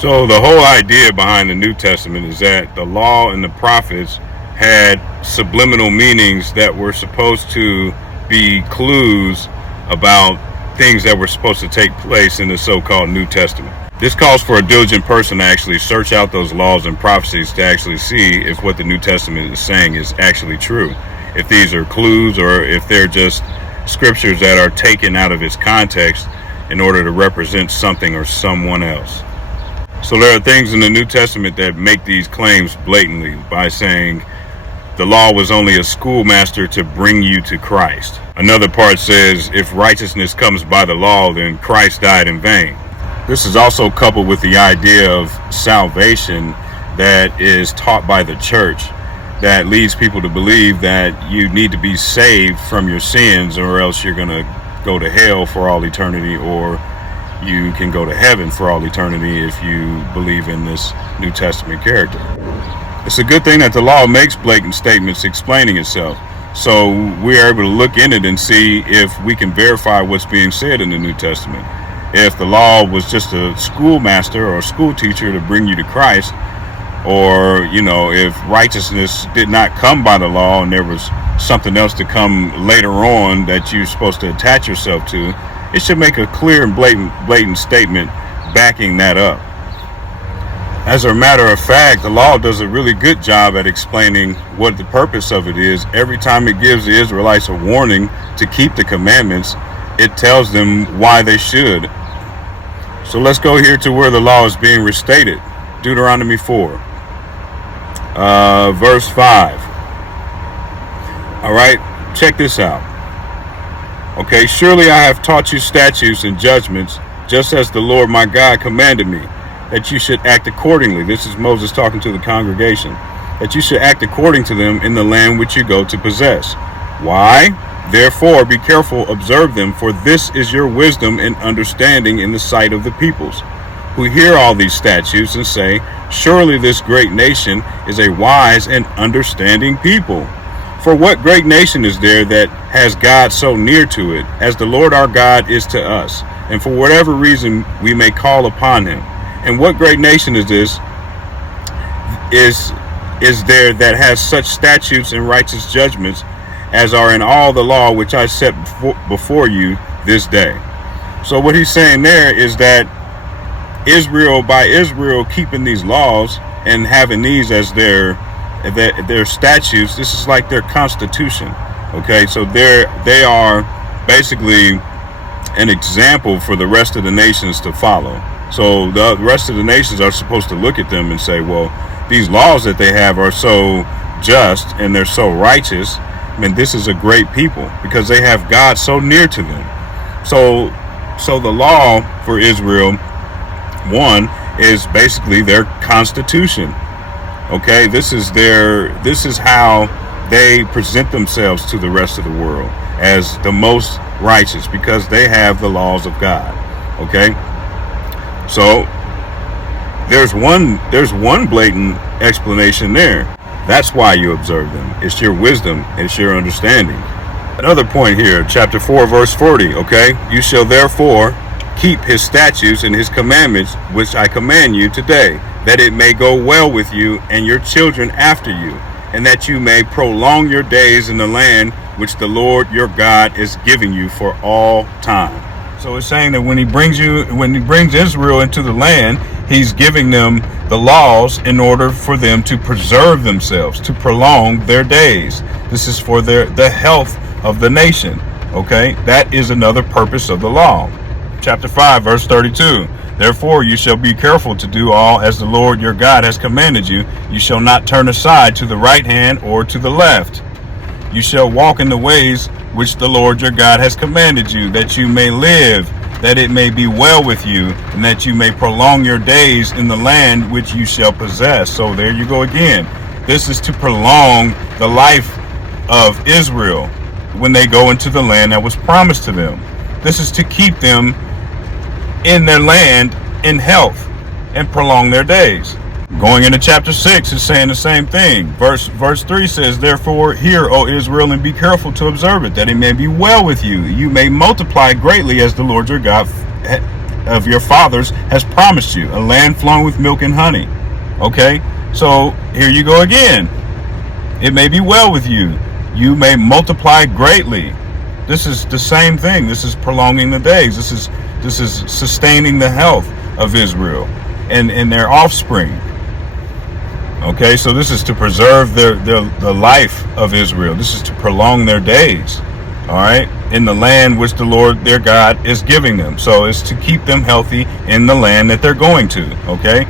So the whole idea behind the New Testament is that the law and the prophets had subliminal meanings that were supposed to be clues about things that were supposed to take place in the so-called New Testament. This calls for a diligent person to actually search out those laws and prophecies to actually see if what the New Testament is saying is actually true. If these are clues or if they're just scriptures that are taken out of its context in order to represent something or someone else. So there are things in the New Testament that make these claims blatantly by saying the law was only a schoolmaster to bring you to Christ. Another part says if righteousness comes by the law, then Christ died in vain. This is also coupled with the idea of salvation that is taught by the church that leads people to believe that you need to be saved from your sins or else you're going to go to hell for all eternity, or you can go to heaven for all eternity if you believe in this New Testament character. It's a good thing that the law makes blatant statements explaining itself, so we are able to look in it and see if we can verify what's being said in the New Testament. If the law was just a schoolmaster or a school teacher to bring you to Christ, or if righteousness did not come by the law and there was something else to come later on that you're supposed to attach yourself to, it should make a clear and blatant statement backing that up. As a matter of fact, the law does a really good job at explaining what the purpose of it is. Every time it gives the Israelites a warning to keep the commandments, it tells them why they should. So let's go here to where the law is being restated. Deuteronomy 4, verse 5. All right, check this out. Okay, surely I have taught you statutes and judgments, just as the Lord my God commanded me, that you should act accordingly. This is Moses talking to the congregation. That you should act according to them in the land which you go to possess. Why? Therefore, be careful, observe them, for this is your wisdom and understanding in the sight of the peoples, who hear all these statutes and say, surely this great nation is a wise and understanding people. For what great nation is there that has God so near to it, as the Lord our God is to us, and for whatever reason we may call upon him? And what great nation is this, is there that has such statutes and righteous judgments as are in all the law which I set before you this day? So what he's saying there is that by Israel keeping these laws and having these as their statutes, this is like their constitution. Okay, so they are basically an example for the rest of the nations to follow. So the rest of the nations are supposed to look at them and say, well, these laws that they have are so just and they're so righteous. I mean, this is a great people because they have God so near to them. So the law for Israel, one, is basically their constitution. Okay, this is how they present themselves to the rest of the world as the most righteous because they have the laws of God. Okay, so there's one blatant explanation there. That's why you observe them. It's your wisdom. It's your understanding. Another point here, chapter 4, verse 40. Okay, you shall therefore keep his statutes and his commandments, which I command you today, that it may go well with you and your children after you, and that you may prolong your days in the land which the Lord your God is giving you for all time. So it's saying that when he brings Israel into the land, he's giving them the laws in order for them to preserve themselves, to prolong their days. This is for the health of the nation. Okay, that is another purpose of the law. Chapter 5, verse 32. Therefore you shall be careful to do all as the Lord your God has commanded you. You shall not turn aside to the right hand or to the left. You shall walk in the ways which the Lord your God has commanded you, that you may live, that it may be well with you, and that you may prolong your days in the land which you shall possess. So there you go again. This is to prolong the life of Israel when they go into the land that was promised to them. This is to keep them in their land in health and prolong their days. Going into chapter 6 is saying the same thing. Verse 3 says, therefore hear, O Israel, and be careful to observe it, that it may be well with you. You may multiply greatly as the Lord your God of your fathers has promised you, a land flowing with milk and honey. Okay, so here you go again. It may be well with you. You may multiply greatly. This is the same thing. This is prolonging the days. This is sustaining the health of Israel and their offspring. Okay, so this is to preserve the life of Israel. This is to prolong their days. All right, in the land which the Lord their God is giving them. So it's to keep them healthy in the land that they're going to. Okay.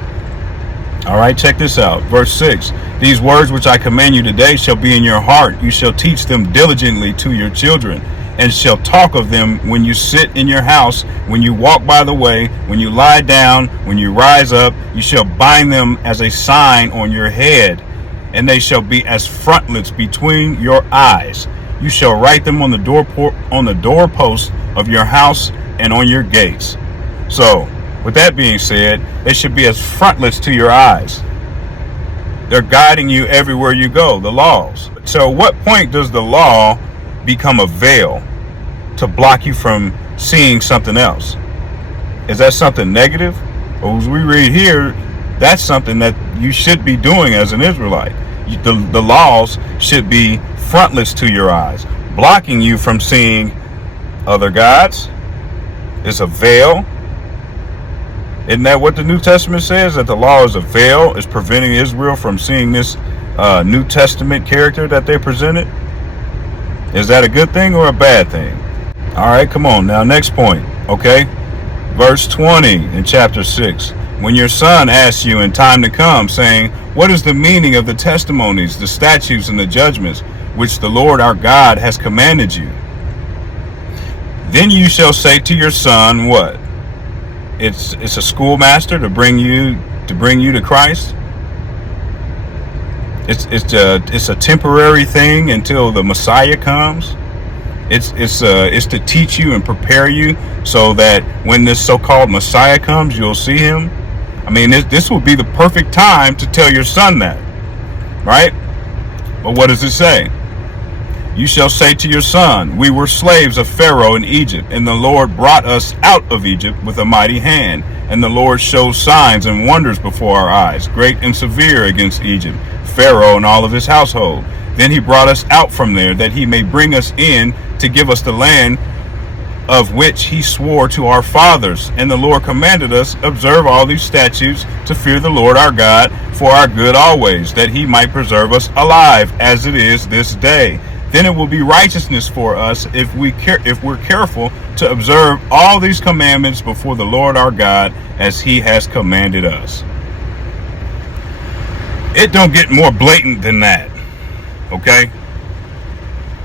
All right, check this out. Verse 6. These words which I command you today shall be in your heart. You shall teach them diligently to your children, and shall talk of them when you sit in your house, when you walk by the way, when you lie down, when you rise up. You shall bind them as a sign on your head, and they shall be as frontlets between your eyes. You shall write them on the doorposts of your house and on your gates. So, with that being said, they should be as frontlets to your eyes. They're guiding you everywhere you go, the laws. So what point does the law become a veil to block you from seeing something else? Is that something negative? Well, as we read here, that's something that you should be doing as an Israelite. The laws should be frontlets to your eyes, blocking you from seeing other gods. It's a veil. Isn't that what the New Testament says? That the law is a veil, is preventing Israel from seeing this New Testament character that they presented? Is that a good thing or a bad thing? All right, come on. Now, next point, okay? Verse 20 in chapter 6. When your son asks you in time to come, saying, what is the meaning of the testimonies, the statutes, and the judgments which the Lord our God has commanded you? Then you shall say to your son, what? It's a schoolmaster to bring you to Christ. It's a temporary thing until the Messiah comes. It's to teach you and prepare you so that when this so-called Messiah comes, you'll see him. I mean, this will be the perfect time to tell your son that, right? But what does it say? You shall say to your son, we were slaves of Pharaoh in Egypt, and the Lord brought us out of Egypt with a mighty hand. And the Lord showed signs and wonders before our eyes, great and severe against Egypt, Pharaoh and all of his household. Then he brought us out from there, that he may bring us in to give us the land of which he swore to our fathers. And the Lord commanded us, observe all these statutes, to fear the Lord our God for our good always, that he might preserve us alive, as it is this day. Then it will be righteousness for us if we're careful to observe all these commandments before the Lord our God, as he has commanded us. It don't get more blatant than that. Okay?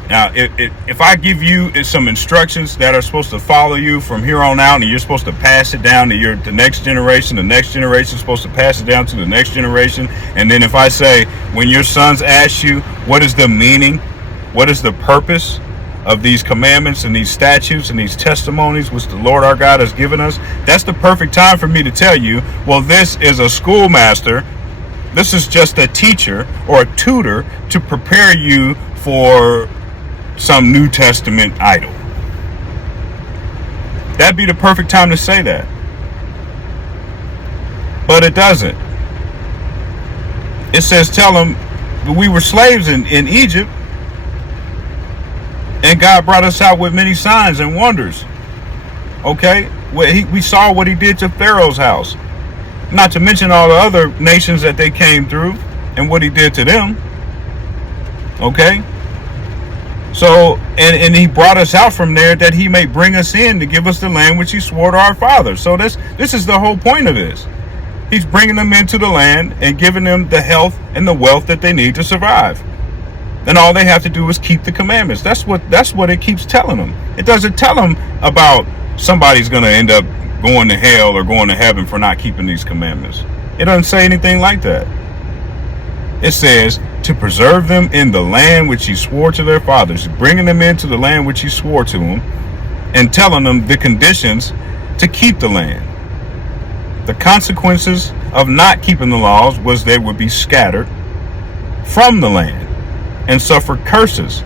Now, if I give you some instructions that are supposed to follow you from here on out, and you're supposed to pass it down to the next generation is supposed to pass it down to the next generation, and then if I say, when your sons ask you, what is the meaning, what is the purpose of these commandments and these statutes and these testimonies which the Lord our God has given us, that's the perfect time for me to tell you, well, this is a schoolmaster. This is just a teacher or a tutor to prepare you for some New Testament idol. That'd be the perfect time to say that. But it doesn't. It says, tell them we were slaves in Egypt, and God brought us out with many signs and wonders. Okay? We saw what he did to Pharaoh's house. Not to mention all the other nations that they came through and what he did to them. Okay? So, and he brought us out from there that he may bring us in to give us the land which he swore to our fathers. So this is the whole point of this. He's bringing them into the land and giving them the health and the wealth that they need to survive. And all they have to do is keep the commandments. That's what it keeps telling them. It doesn't tell them about somebody's going to end up going to hell or going to heaven for not keeping these commandments. It doesn't say anything like that. It says to preserve them in the land which he swore to their fathers, bringing them into the land which he swore to them, and telling them the conditions to keep the land. The consequences of not keeping the laws was they would be scattered from the land and suffer curses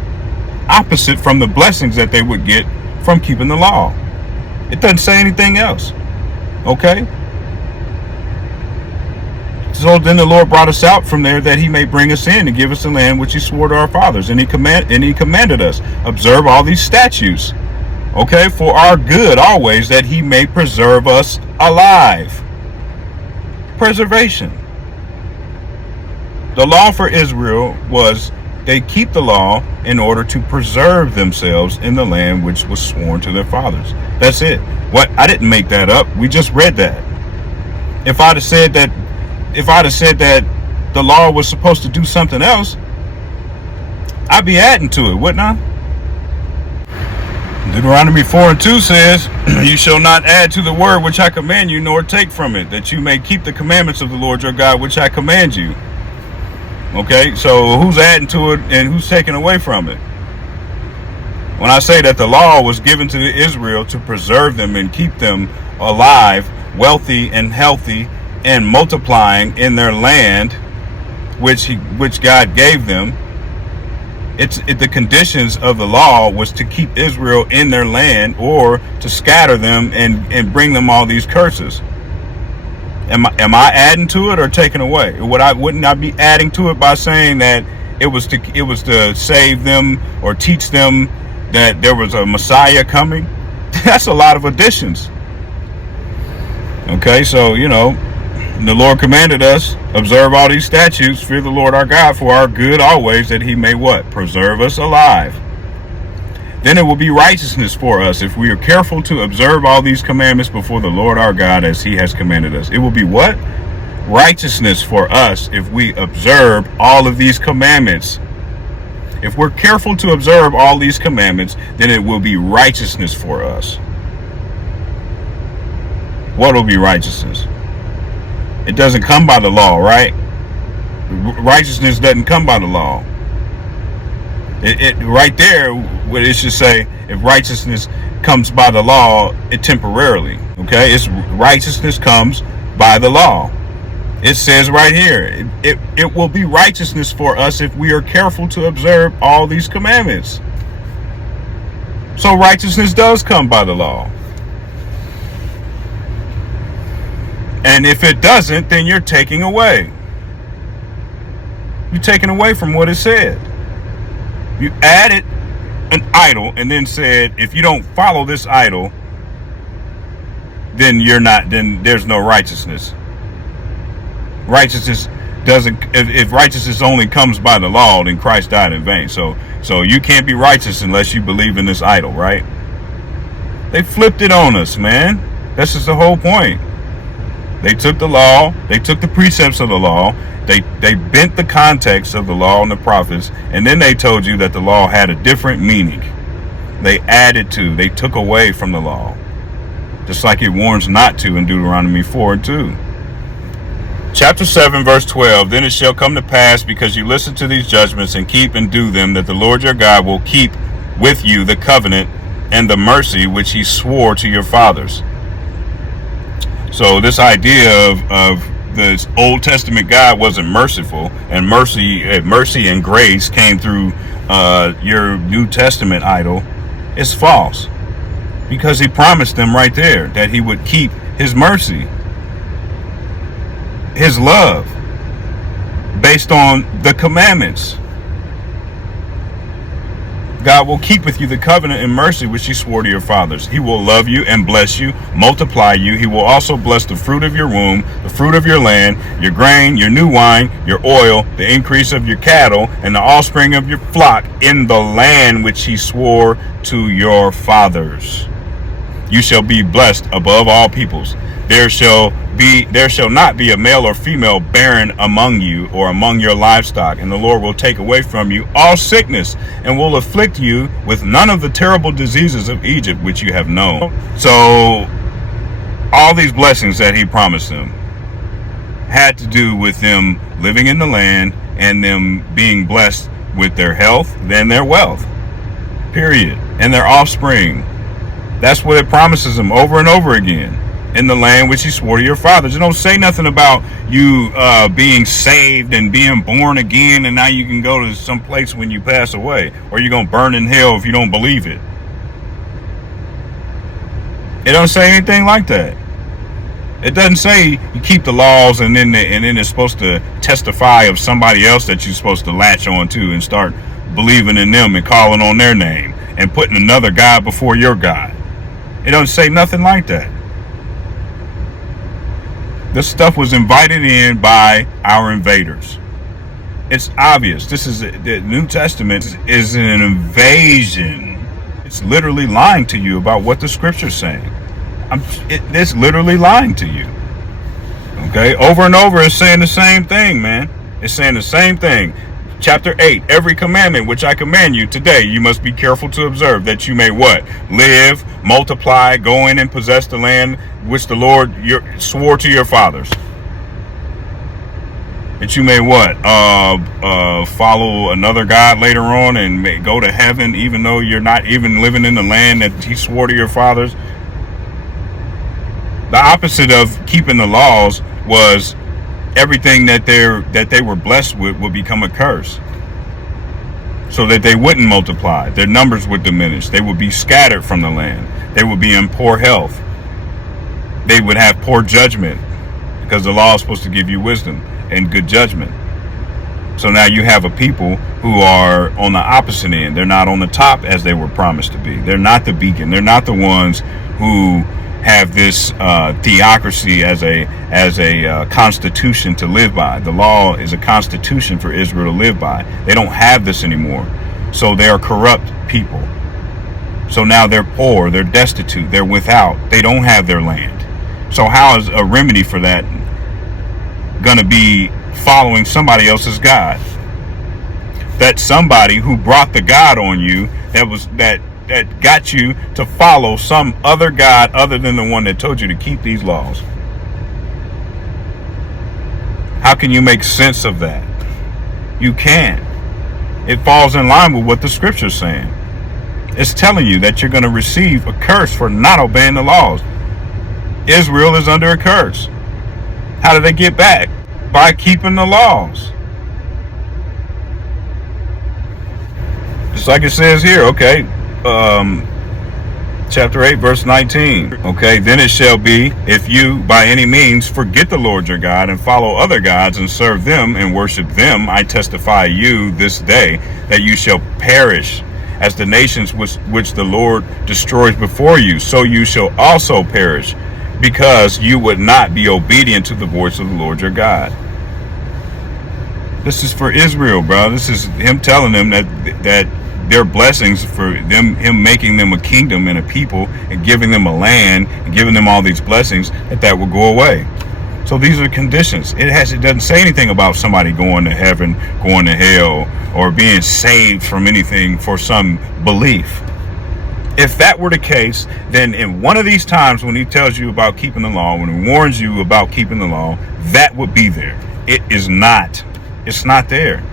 opposite from the blessings that they would get from keeping the law. It doesn't say anything else. Okay. So then the Lord brought us out from there that he may bring us in and give us the land which he swore to our fathers. And he commanded us, observe all these statutes, okay, for our good always, that he may preserve us alive. Preservation. The law for Israel was they keep the law in order to preserve themselves in the land which was sworn to their fathers. That's it. What? I didn't make that up. We just read that. If I'd have said that the law was supposed to do something else, I'd be adding to it, wouldn't I? Deuteronomy 4:2 says, you shall not add to the word which I command you, nor take from it, that you may keep the commandments of the Lord your God, which I command you. Okay, so who's adding to it and who's taking away from it? When I say that the law was given to Israel to preserve them and keep them alive, wealthy and healthy, and multiplying in their land, which God gave them. The conditions of the law was to keep Israel in their land, or to scatter them and bring them all these curses. Am I adding to it or taking away? Wouldn't I be adding to it by saying that it was to save them or teach them that there was a Messiah coming? That's a lot of additions. Okay, so the Lord commanded us, observe all these statutes, fear the Lord our God for our good always, that he may what? Preserve us alive. Then it will be righteousness for us if we are careful to observe all these commandments before the Lord our God as he has commanded us. It will be what? Righteousness for us if we observe all of these commandments. If we're careful to observe all these commandments, then it will be righteousness for us. What will be righteousness? It doesn't come by the law, right? Righteousness doesn't come by the law. It right there, what it should say, if righteousness comes by the law, it temporarily, okay? It's righteousness comes by the law. It says right here, it will be righteousness for us if we are careful to observe all these commandments. So righteousness does come by the law. And if it doesn't, then you're taking away. You're taking away from what it said. You added an idol and then said, if you don't follow this idol, then then there's no righteousness. Righteousness doesn't, if righteousness only comes by the law, then Christ died in vain. So you can't be righteous unless you believe in this idol, right? They flipped it on us, man. That's just the whole point. They took the law, they took the precepts of the law, they bent the context of the law and the prophets, and then they told you that the law had a different meaning. They added to, they took away from the law. Just like it warns not to in Deuteronomy 4:2. Chapter 7, verse 12, then it shall come to pass, because you listen to these judgments and keep and do them, that the Lord your God will keep with you the covenant and the mercy which he swore to your fathers. So this idea of this Old Testament God wasn't merciful, and mercy and grace came through your New Testament idol, is false. Because he promised them right there that he would keep his mercy, his love, based on the commandments. God will keep with you the covenant and mercy which he swore to your fathers. He will love you and bless you, multiply you. He will also bless the fruit of your womb, the fruit of your land, your grain, your new wine, your oil, the increase of your cattle, and the offspring of your flock in the land which he swore to your fathers. You shall be blessed above all peoples. There shall not be a male or female barren among you or among your livestock, and the Lord will take away from you all sickness and will afflict you with none of the terrible diseases of Egypt which you have known. So all these blessings that he promised them had to do with them living in the land and them being blessed with their health and their wealth, period, and their offspring. That's what it promises them over and over again. In the land which he swore to your fathers. It don't say nothing about you being saved and being born again, and now you can go to some place when you pass away, or you're going to burn in hell if you don't believe it. It don't say anything like that. It doesn't say you keep the laws and then it's supposed to testify of somebody else that you're supposed to latch on to and start believing in them and calling on their name and putting another God before your God. It doesn't say nothing like that. This stuff was invited in by our invaders. It's obvious. The New Testament is an invasion. It's literally lying to you about what the scripture's saying. It's literally lying to you. Okay, over and over it's saying the same thing, man. It's saying the same thing. Chapter 8, every commandment which I command you today, you must be careful to observe, that you may what? Live, multiply, go in and possess the land which the Lord swore to your fathers. That you may what? Follow another God later on and may go to heaven, even though you're not even living in the land that he swore to your fathers. The opposite of keeping the laws was everything that they were blessed with would become a curse, so that they wouldn't multiply. Their numbers would diminish. They would be scattered from the land. They would be in poor health. They would have poor judgment, because the law is supposed to give you wisdom and good judgment. So now you have a people who are on the opposite end. They're not on the top as they were promised to be. They're not the beacon. They're not the ones who have this theocracy as a constitution to live by. The law is a constitution for Israel to live by. They don't have this anymore. So they are corrupt people. So now they're poor, they're destitute, they're without, they don't have their land. So how is a remedy for that gonna be following somebody else's God? That somebody who brought the God on you that got you to follow some other God other than the one that told you to keep these laws. How can you make sense of that? You can't. It falls in line with what the scripture's saying. It's telling you that you're going to receive a curse for not obeying the laws. Israel is under a curse. How do they get back? By keeping the laws. Just like it says here, okay, chapter 8, verse 19. Okay, then it shall be, if you by any means forget the Lord your God and follow other gods and serve them and worship them, I testify you this day that you shall perish as the nations which the Lord destroys before you. So you shall also perish, because you would not be obedient to the voice of the Lord your God. This is for Israel, bro. This is him telling them that their blessings for them, him making them a kingdom and a people and giving them a land and giving them all these blessings, that will go away. So these are conditions. It doesn't say anything about somebody going to heaven, going to hell, or being saved from anything for some belief. If that were the case, then in one of these times when he tells you about keeping the law, when he warns you about keeping the law, that would be there. It is not. It's not there.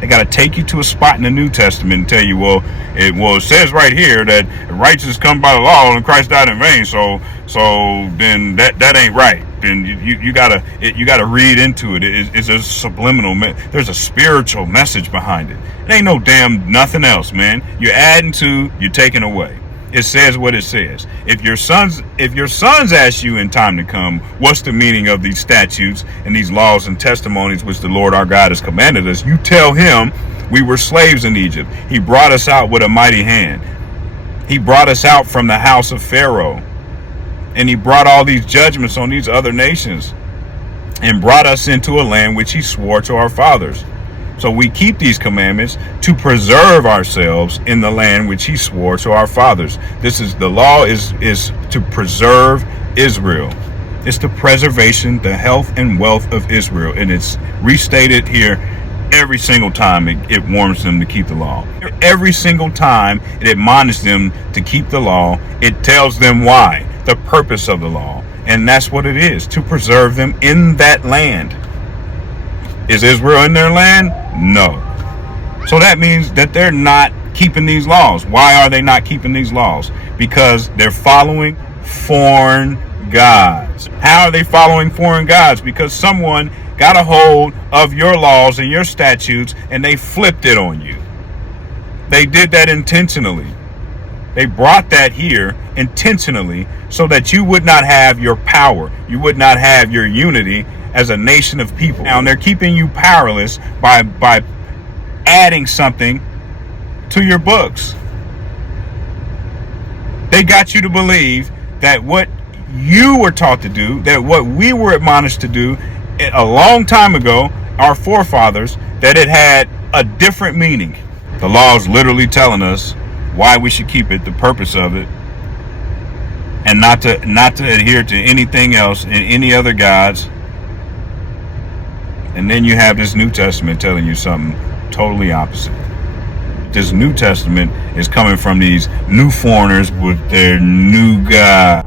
They got to take you to a spot in the New Testament and tell you, well, it says right here that righteousness come by the law and Christ died in vain. So then that ain't right. Then you gotta read into it. It's a subliminal. There's a spiritual message behind it. It ain't no damn nothing else, man. You're adding to, you're taking away. It says what it says. If your sons ask you in time to come, what's the meaning of these statutes and these laws and testimonies which the Lord our God has commanded us, you tell him, we were slaves in Egypt. He brought us out with a mighty hand. He brought us out from the house of Pharaoh. And he brought all these judgments on these other nations and brought us into a land which he swore to our fathers. So we keep these commandments to preserve ourselves in the land which he swore to our fathers. The law is to preserve Israel. It's the preservation, the health and wealth of Israel. And it's restated here every single time it warns them to keep the law. Every single time it admonishes them to keep the law, it tells them why, the purpose of the law. And that's what it is, to preserve them in that land. Is Israel in their land? No. So that means that they're not keeping these laws. Why are they not keeping these laws? Because they're following foreign gods. How are they following foreign gods? Because someone got a hold of your laws and your statutes and they flipped it on you. They did that intentionally. They brought that here intentionally so that you would not have your power. You would not have your unity as a nation of people. Now they're keeping you powerless by adding something to your books. They got you to believe that what you were taught to do, that what we were admonished to do a long time ago, our forefathers, that it had a different meaning. The law is literally telling us why we should keep it, the purpose of it, and not to adhere to anything else and any other gods. And then you have this New Testament telling you something totally opposite. This New Testament is coming from these new foreigners with their new God.